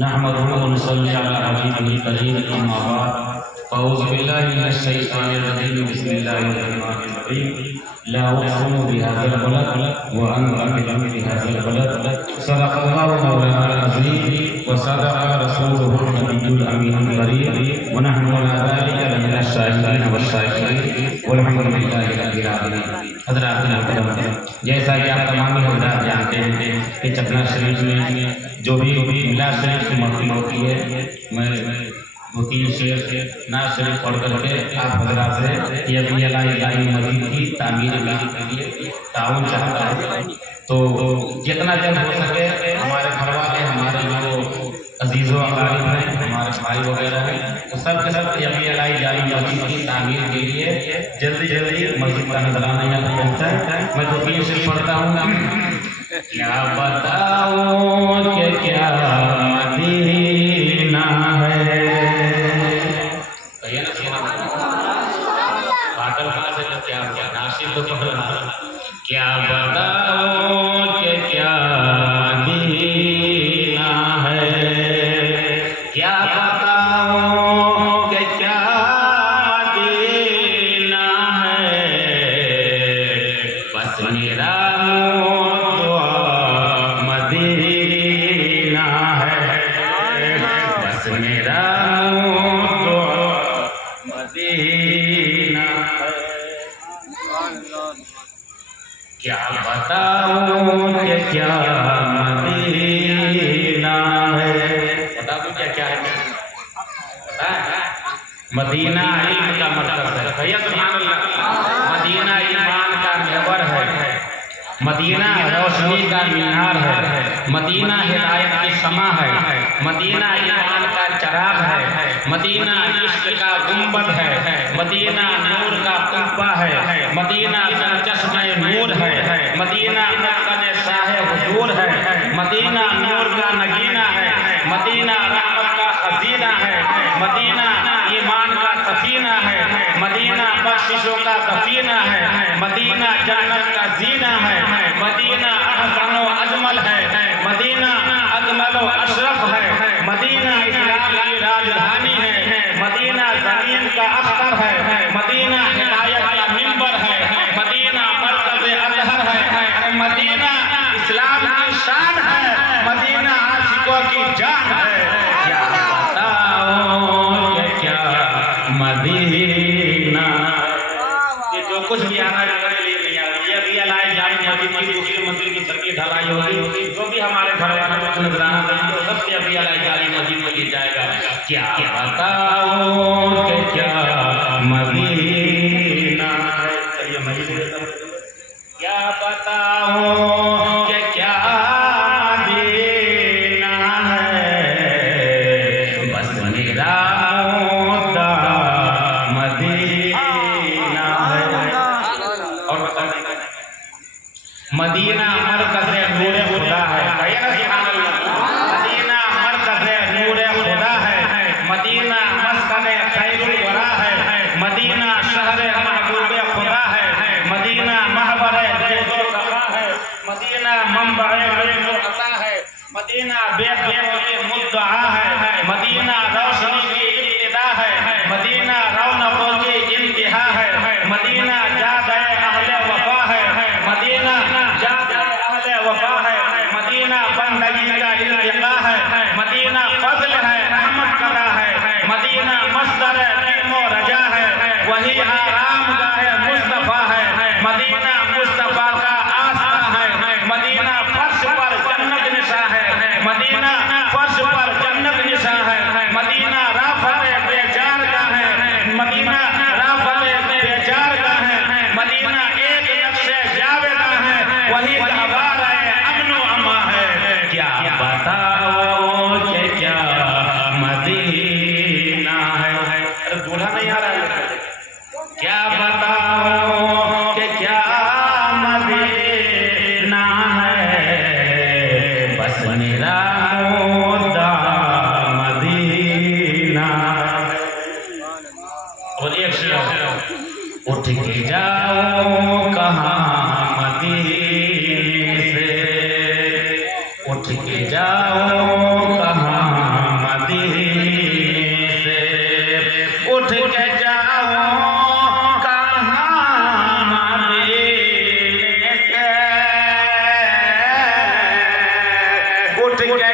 نحمده ونصلي على حبيبه الكريم أما بعد فأعوذ بالله من الشيطان الرجيم بسم الله الرحمن الرحيم لا أقسم بهذا البلد وأنت أقسم بهذا البلد صدق الله مولانا العظيم وصدق رسوله النبي الأمين الكريم ونحن على ذلك لمن الشاهدين والشاكرين والحمد لله رب العالمين. حضرات محترم، جیسا کہ آپ تمام حضرات جانتے ہیں کہ چکنا شریف میں جو بھی ملا شریف کی محفل ہوتی ہے، میں وکیل شیخ ناز شریف پڑھ کر کے آپ حضرات سے یہ بھی الہی مسجد کی تعمیر کے لیے تعاون چاہتا ہوں. تو جتنا جلد ہو سکے ہمارے گھر والے، ہمارے جو عزیز و اقارب ہیں، ہمارے بھائی وغیرہ ہیں، وہ سب کے سب یہ بھی الہی مسجد کی تعمیر کے لیے جلدی مسجد کا نظرانہ یہاں پہنچا ہے. میں وکیل شیخ پڑھتا ہوں. کیا بتاؤں کہ کیا مدینہ ہے، کیا بتاؤں کہ کیا مدینہ ہے، کیا بتاؤں کہ کیا مدینہ ہے، بس میرا مدینہ ہے، بس میرا مدینہ ہے. کیا بتاؤں کہ کیا مدینہ ہے، بتا دوں کیا ہے؟ مدینہ علم کا مرکز ہے. سبحان اللہ. مدینہ ایمان کا محور ہے، مدینہ روشنی کا مینار ہے، مدینہ ہدایت کی شمع ہے، مدینہ ایمان کا چراغ ہے، مدینہ عشق کا گنبد ہے، مدینہ نور کا قبہ ہے، مدینہ چشمہ نور ہے، مدینہ مسکن شاہ حضور ہے، مدینہ نور کا نگینہ ہے، مدینہ رحمت کا خزینہ ہے، مدینہ ایمان کا سفینہ ہے، مدینہ بخششوں کا دفینہ ہے، مدینہ جنت کا زینہ ہے، مدینہ احسن و اجمل ہے، مدینہ اجمل و اشرف ہے، مدینہ اسلام کی راجدھانی ہے، مدینہ زمین کا اختر ہے، مدینہ ہدایت کا منبر ہے، مدینہ مرکز اطہر ہے، مدینہ اسلام کی شان ہے، مدینہ عاشقوں کی جان ہے. کیا بتاؤں کہ کیا مدینہ، یہ جو کچھ بھی آنا ہے یہ بھی الہی جانی مسجد کی دوسری منزل کی چھت کی ڈھلائی ہوگی، جو بھی ہمارے گھر والوں نظرانہ دیں گے سب سے ابھی الہی جانی مسجد میں کی جائے گا. کیا بتاؤں کہ کیا مدینہ ہے، کیا بتاؤں کہ کیا مدینہ ہے، بس میرا مدینہ ہے. اور بتا دیں مدینہ مرکز نور خدا ہے، مدینہ مرکز نور خدا ہے، مدینہ مسکن خیر الورا ہے، مدینہ شہر محبوب خدا ہے، مدینہ محور جود و صفا ہے، مدینہ منبع علم و عطا ہے، مدینہ بے قیمت مدعا ہے، مدینہ روشنی کی ابتدا ہے، مدینہ رونقوں کی انتہا ہے، مدینہ جاد اہل وفا ہے، مدینہ جاد اہل وفا ہے، مدینہ بندگی کا ارتقا ہے، مدینہ فضل ہے، رحمت کا ہے، مدینہ مصدر علم و رجا ہے، وہی آرام گاہ مصطفیٰ ہے، مدینہ مصطفیٰ کا آستہ ہے، مدینہ فرش پر جنت نشاں ہے، مدینہ فرش پر جنت نشاں ہے، مدینہ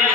1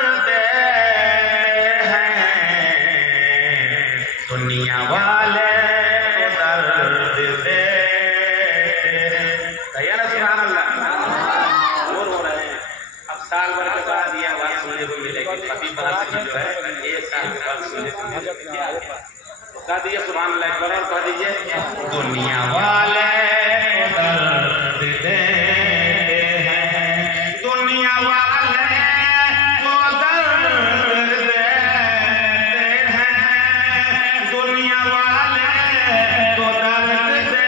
دیتے ہیں دنیا والے درد دیتے ہیں. کہیے نا سبحان اللہ. اور ہو رہے ہیں اب سال بھر کے بعد یہ آواز سننے کو ملے گی. ابھی بات جو ہے ایک سال کے بعد سننے کو ملے گی. کہہ دیجیے سبحان اللہ ایک بار اور کہہ دیجیے دنیا والے درد دیتے ہیں دنیا والے کو درد دیتے ہیں دنیا والے کو درد دیتے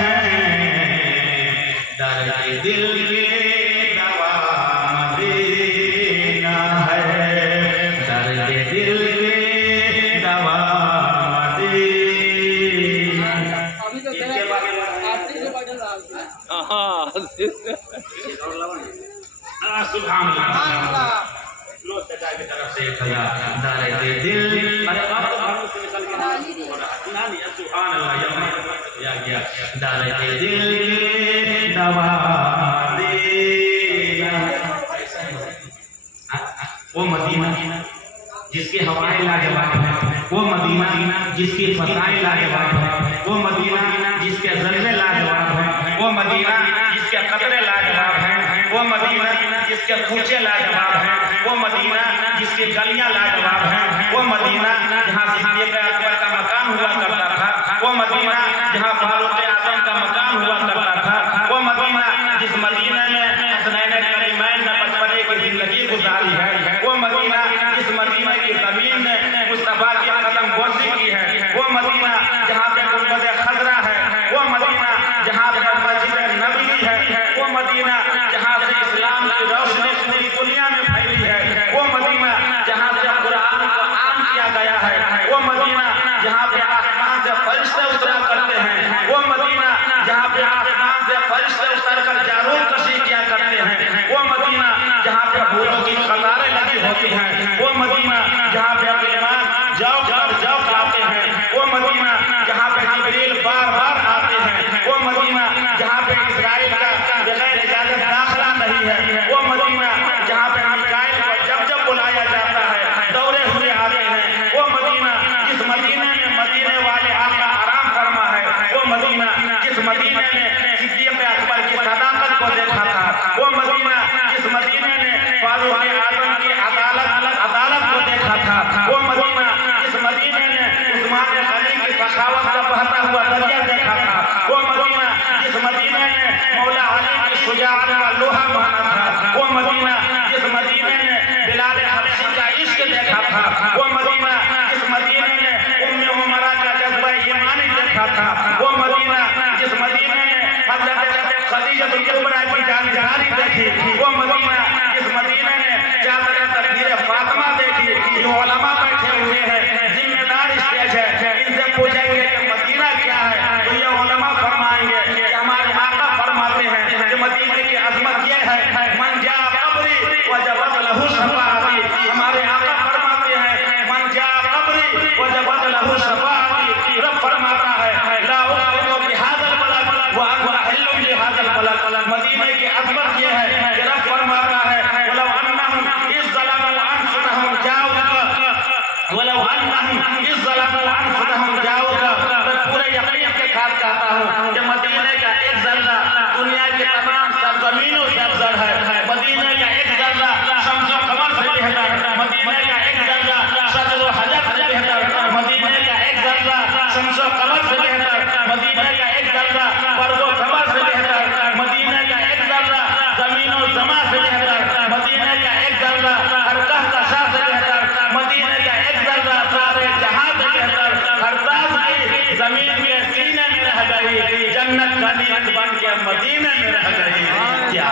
ہیں درد دل کی دوا مدینہ ہے درد دل کی دوا سبحان اللہ. لو چچا کی طرف سے کھیا درد دل ارے آپ تو گھروں سے نکل کے نہ نہیں سبحان اللہ یا گیا درد دل کی دوا دینا. وہ مدینہ جس کی ہوائیں لاجواب ہیں وہ مدینہ جس کی فضائیں لاجواب ہیں وہ مدینہ جس کے ذرے لاجواب ہیں وہ مدینہ جس کے قطرے لاجواب ہیں وہ مدینہ جس کے کوچے لاجواب ہیں وہ مدینہ جس کی گلیاں لاجواب ہیں وہ مدینہ جہاں صدیق اکبر کا مکان ہوا کرتا تھا وہ مدینہ جہاں فاروق اعظم کا مکان ہوا کرتا تھا وہ مدینہ جس مدینہ میں حسنین کریمین نے بچپنے کی زندگی گزاری ہے وہ مدینہ جس مدینہ کی زمین نے مصطفیٰ کی قدم بوسی کی ہے وہ مدینہ جہاں پہ گنبد خضرا ہے وہ مدینہ جہاں پہ مسجد نبوی ہے وہ مدینہ جہاں سے اسلام کی روشنی پوری دنیا میں پھیلی ہے وہ مدینہ جہاں سے قرآن کو عام کیا گیا ہے وہ مدینہ جہاں پہ آسمان سے فرشتے اترا کرتے ہیں وہ مدینہ جہاں پہ آسمان سے فرشتے اتر کر جارود کشی کیا کرتے ہیں وہ مدینہ جہاں پہ پھولوں کی قطاریں لگی ہوتی ہیں وہ مدینہ جہاں پہ غلمان جوق پر جوق آتے ہیں وہ مدینہ جہاں پہ جبریل بار بار آتے ہیں وہ مدینہ جہاں پہ اسرائیل کا بغیر اجازت داخلہ نہیں ہے وہ مدینہ جہاں پہ میکائیل کو جب جب بلایا جاتا ہے دورے ہوئے آتے ہیں وہ مدینہ جس مدینہ میں مدینے والے آقا آرام فرما ہے وہ مدینہ جس مدینہ نے صدیق اکبر کی صداقت کو دیکھا تھا وہ مدینہ جس مدینہ نے فاروق اعظم کی عدالت کو دیکھا تھا وہ مدینہ جس مدینہ نے عثمان غنی کی سخاوت کا بہتا ہوا دریا دیکھا تھا وہ مدینہ جس مدینہ نے مولا علی کی شجاعت کا لوہا مانا تھا وہ مدینہ جس مدینہ نے بلال حبشی کا عشق دیکھا تھا وہ مدینہ جس مدینہ نے ام عمرہ کا جذبہ ایمانی دیکھا تھا وہ مدینہ جس مدینہ نے حضرت خدیجہ کبریٰ کی جانکاری دیکھی وہ مدینہ جس مدینہ نے چادر تقدیر فاطمہ دیکھی. یہ علماء بیٹھے ہوئے ہیں ذمہ دار اسٹیج ہے ان سے پوچھیں گے کہ مدینہ کیا ہے تو یہ علماء فرمائیں گے کہ ہمارے آقا فرماتے ہیں کہ مدینہ کی عظمت یہ ہے من جاء قبری وجبت لہ شفاعتی. ہمارے آقا فرماتے ہیں من جاء قبری وجبت لہ شفاعتی. رب فرماتا ہے لا اقسم بہذا البلد وانا حل بہذا البلد. مدینہ کی عظمت یہ ہے کہ رب فرماتا ہے ولو انہم اذ ظلموا انفسهم جاؤک ولو انہم اذ ظلموا انفسهم جاؤک. میں پورے یقین کے ساتھ کہتا ہوں کہ مدینہ کا ایک ذرہ دنیا کی تمام سرزمینوں سے افضل ہے. مدینہ کا ایک ذرہ شمس و قمر سے بہتر. مدینہ کا ایک ذرہ شجر و حجر سے بہتر. مدینہ کا ایک ذرہ شمس و قمر سے بہتر. مدینہ کا ایک ذرہ برق و قمر سے بہتر. مدینہ کا ایک ذرہ زمین و زماں سے بہتر. مدینہ کا ایک ذرہ ہر کہکشاں سے بہتر. مدینہ کا ایک ذرہ سارے جہاں سے بہتر. ہر تاج کی زمین کے سینے میں رہ گئی. جنت کا نیت بن کے مدینہ میں رہ گئی. کیا